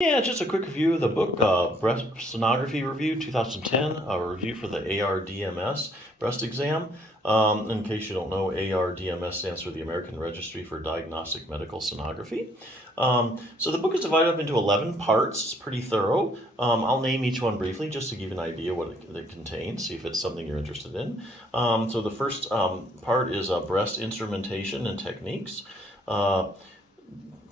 Yeah, just a quick review of the book, Breast Sonography Review 2010, a review for the ARDMS breast exam. In case you don't know, ARDMS stands for the American Registry for Diagnostic Medical Sonography. So the book is divided up into 11 parts. It's pretty thorough. I'll name each one briefly just to give you an idea what it contains, see if it's something you're interested in. So the first part is breast instrumentation and techniques.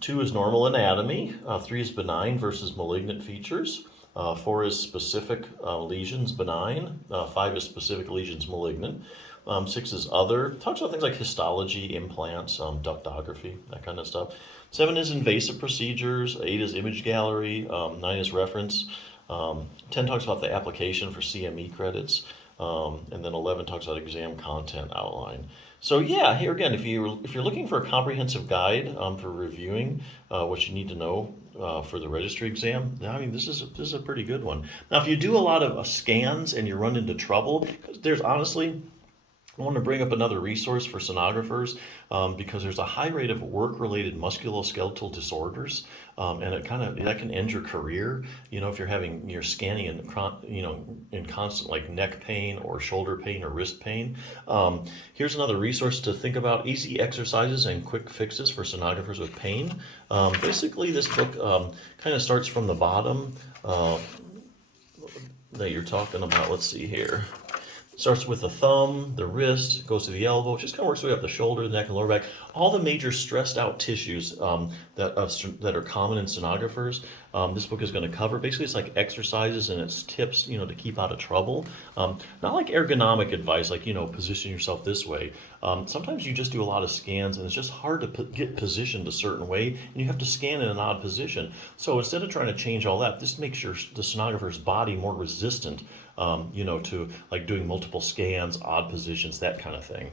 2 is normal anatomy. 3 is benign versus malignant features. 4 is specific lesions benign. 5 is specific lesions malignant. 6 is other. Talks about things like histology, implants, ductography, that kind of stuff. 7 is invasive procedures. 8 is image gallery. 9 is reference. 10 talks about the application for CME credits. And then 11 talks about exam content outline. So yeah, here again, if you're looking for a comprehensive guide for reviewing what you need to know for the registry exam, I mean, this is a pretty good one. Now, if you do a lot of scans and you run into trouble, there's honestly, I want to bring up another resource for sonographers because there's a high rate of work-related musculoskeletal disorders, and that can end your career. You know, if you're scanning in constant like neck pain or shoulder pain or wrist pain. Here's another resource to think about: easy exercises and quick fixes for sonographers with pain. Basically, this book kind of starts from the bottom that you're talking about. Let's see here. Starts with the thumb, the wrist, goes to the elbow, just kind of works its way up the shoulder, the neck, and lower back. All the major stressed out tissues that are common in sonographers, this book is going to cover. Basically, it's like exercises and it's tips, to keep out of trouble. Not like ergonomic advice, like, position yourself this way. Sometimes you just do a lot of scans and it's just hard to get positioned a certain way, and you have to scan in an odd position. So instead of trying to change all that, this makes the sonographer's body more resistant, to like doing multiple scans, odd positions, that kind of thing.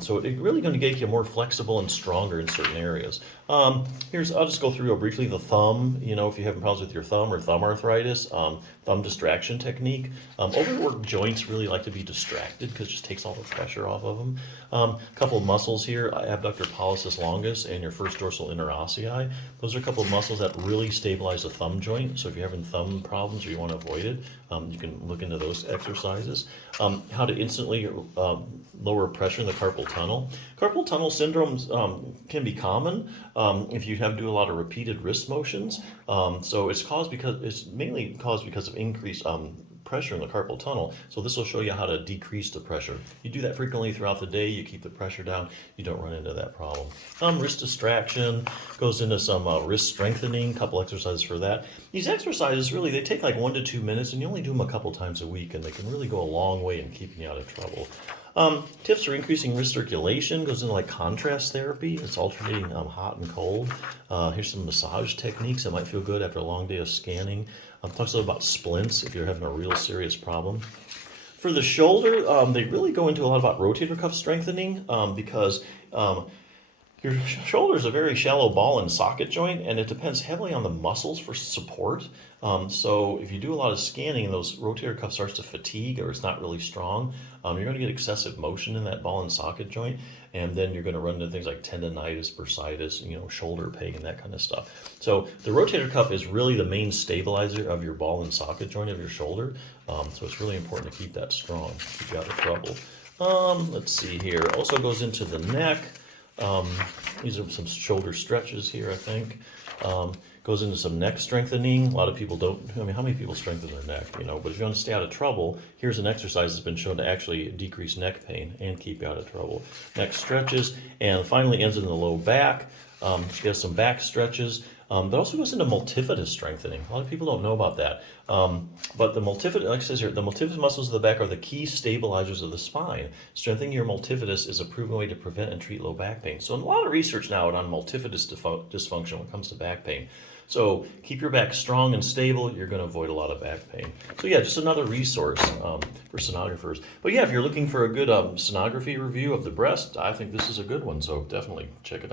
So it's really going to get you more flexible and stronger in certain areas. I'll just go through real briefly the thumb. If you're having problems with your thumb or thumb arthritis, thumb distraction technique. Overworked joints really like to be distracted because it just takes all the pressure off of them. A couple of muscles here, abductor pollicis longus and your first dorsal interossei. Those are a couple of muscles that really stabilize the thumb joint. So if you're having thumb problems or you want to avoid it, you can look into those exercises. How to instantly lower pressure in the carpal tunnel. Carpal tunnel syndromes can be common if you do a lot of repeated wrist motions. So it's mainly caused because of increased pressure in the carpal tunnel. So this will show you how to decrease the pressure. You do that frequently throughout the day, you keep the pressure down, you don't run into that problem. Wrist distraction goes into some wrist strengthening, couple exercises for that. These exercises really, they take like 1 to 2 minutes, and you only do them a couple times a week, and they can really go a long way in keeping you out of trouble. Tips for increasing wrist circulation goes into like contrast therapy. It's alternating hot and cold. Here's some massage techniques that might feel good after a long day of scanning. Talks a little about splints if you're having a real serious problem. For the shoulder, they really go into a lot about rotator cuff strengthening because your shoulder is a very shallow ball and socket joint, and it depends heavily on the muscles for support. So if you do a lot of scanning and those rotator cuff starts to fatigue or it's not really strong, you're going to get excessive motion in that ball and socket joint, and then you're going to run into things like tendonitis, bursitis, shoulder pain, and that kind of stuff. So the rotator cuff is really the main stabilizer of your ball and socket joint of your shoulder. So it's really important to keep that strong, keep you out of trouble. Let's see here. Also goes into the neck. These are some shoulder stretches here, I think. Goes into some neck strengthening. A lot of people how many people strengthen their neck, But if you want to stay out of trouble, here's an exercise that's been shown to actually decrease neck pain and keep you out of trouble. Neck stretches, and finally ends in the low back. She has some back stretches. That also goes into multifidus strengthening. A lot of people don't know about that. But the multifidus, like it says here, the multifidus muscles of the back are the key stabilizers of the spine. Strengthening your multifidus is a proven way to prevent and treat low back pain. So a lot of research now on multifidus dysfunction when it comes to back pain. So keep your back strong and stable, you're going to avoid a lot of back pain. So yeah, just another resource for sonographers. But yeah, if you're looking for a good sonography review of the breast, I think this is a good one, so definitely check it out.